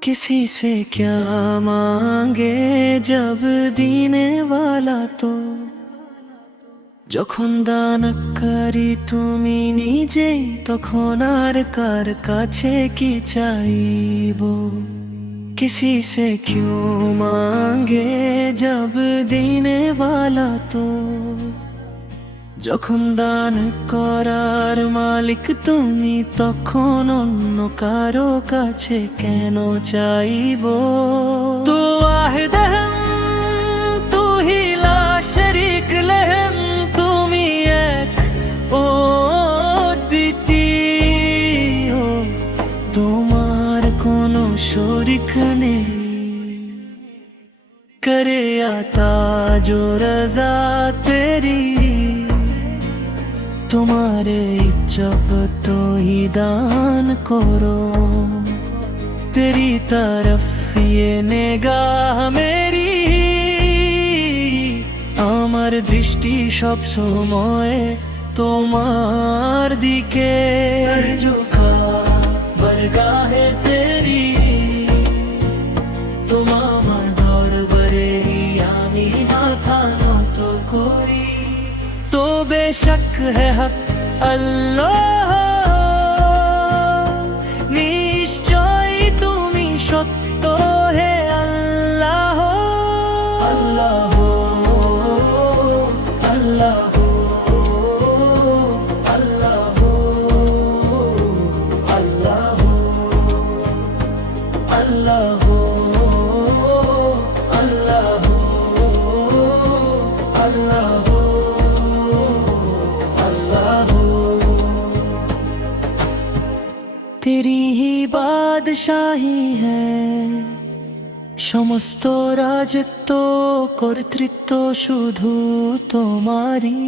किसी से क्या मांगे जब देने वाला तो যখন দান করি তুমি নিজেই তখন আর কার কাছে কি চাইবো किसी से क्यों मांगे जब देने वाला तो যখন দান করার মালিক তুমি তখন অন্য কারো কাছে কেন চাইবো তো আহদ हम तू ही ला शरीक लहम তুমি এক অদ্বিতীয় তোমার কোনো শরীক নেই करे आता जो रजा तेरी तुम्हारे जब तो ही दान करो तेरी तरफ ये निगाह मेरी আমার দৃষ্টি সব সময় তোমার দিকে ঝুঁকা বরগাহে তেরি তোমার দরবারে আমি মাথা নত করি तो बेशक है हक अल्लाह निश्चय तुमी सत्य है अल्लाह अल्लाह अल्लाह अल्लाह अल्लाह अल्लाह अल्लाह तेरी ही बादशाही है সমস্ত রাজত্ব কর্তৃত্ব শুধু তোমারি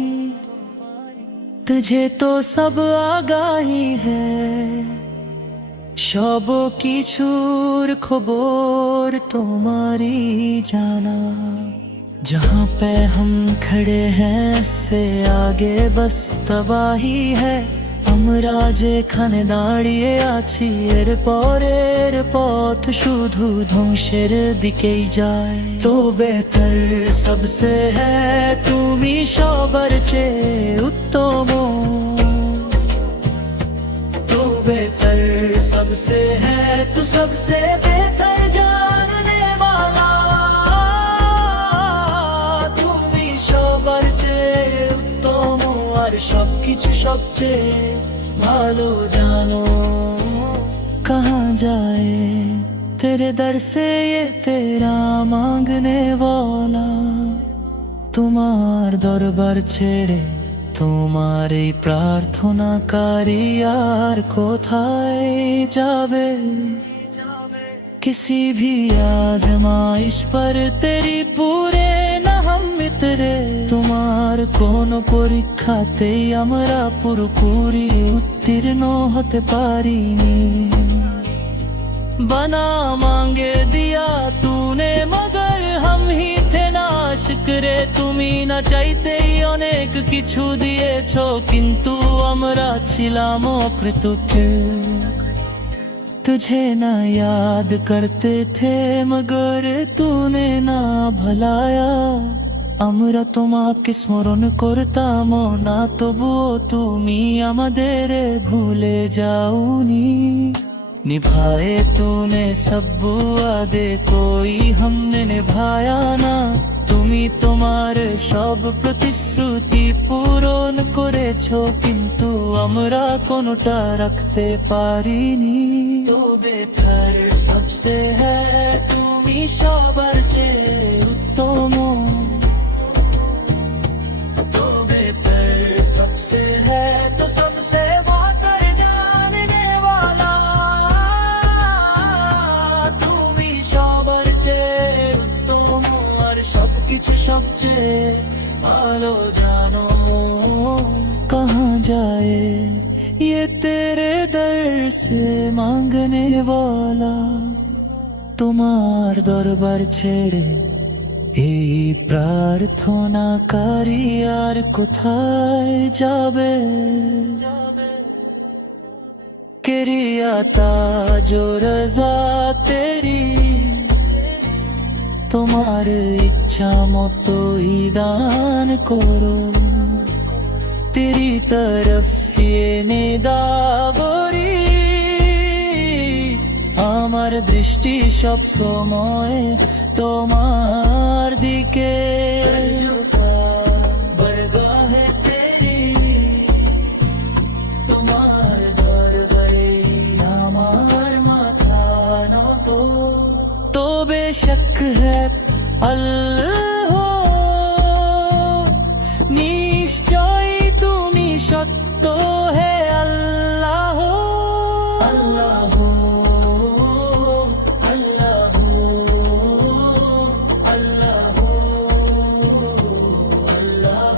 तुझे तो सब आगाही है সব কিছুর খবর তোমারি জানা जहाँ पे हम खड़े हैं इससे आगे बस तबाही है আমরা যেখানে দাঁড়িয়ে আছি এর পরের পথ শুধু ধ্বংসের দিকেই যায় তো বেহতর সবসে হ্যায় তুমি সবার চেয়ে উত্তম তো বেহতর সবসে হ্যায় তো সবসে বেহতর জাননে वाला তুমি সবার চেয়ে উত্তম আর সবকিছু সবচেয়ে ভালো জানো कहाँ जाए तेरे दर से ये तेरा मांगने वाला তোমার দরবার ছেড়ে তোমার এই প্রার্থনাকারী আর কোথায় যাবে किसी भी आजमाइश पर तेरी पूरे ना हम मित्रे তোমার কোন পরীক্ষাতেই আমরা পুরোপুরি উত্তীর্ণ হতে পারিনি बना मांगे दिया तूने मगर हम ही थे ना शुक्रे তুমি না চাইতেই অনেক কিছু দিয়েছো কিন্তু আমরা ছিলাম অকৃতজ্ঞ तुझे ना याद करते थे मगर तूने ना भलाया আমরা তোমাকে স্মরণ করতাম না তবুও তুমি আমাদের ভুলে যাওনি निभाए तूने सब वादे कोई हमने निभाया ना তুমি তোমার সব প্রতিশ্রুতি পূরণ করেছো কিন্তু আমরা কোনটা রাখতে পারিনি তো বেহতর সবসে হ্যায় তুমি সবার চেয়ে উত্তম তো বেহতর সবসে হ্যায় তো সবসে বেহতর জাননে वाला তুমি সবার চেয়ে উত্তম আর সবকিছু সবচেয়ে ভালো জানো कहाँ जाए ये तेरे दर से मांगने वाला তোমার দরবার ছেড়ে এই প্রার্থনাকারী আর কোথায় যাবে? কেরিয়াতা জোরজা তেরি, তোমার ইচ্ছা মতোই দান করো। তেরি তরফ ये নিদা করি, আমার দৃষ্টি সব সময় তোমার দিকে। বরগাহে তেরি, তোমার দরবারে আমার মাথা নত। তো বেশক है আল্লাহ, নিশ্চয় তুমি সত্য হে আল্লাহ। আল্লাহ আল্লাহ আল্লাহ আল্লাহ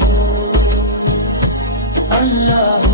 আল্লাহ।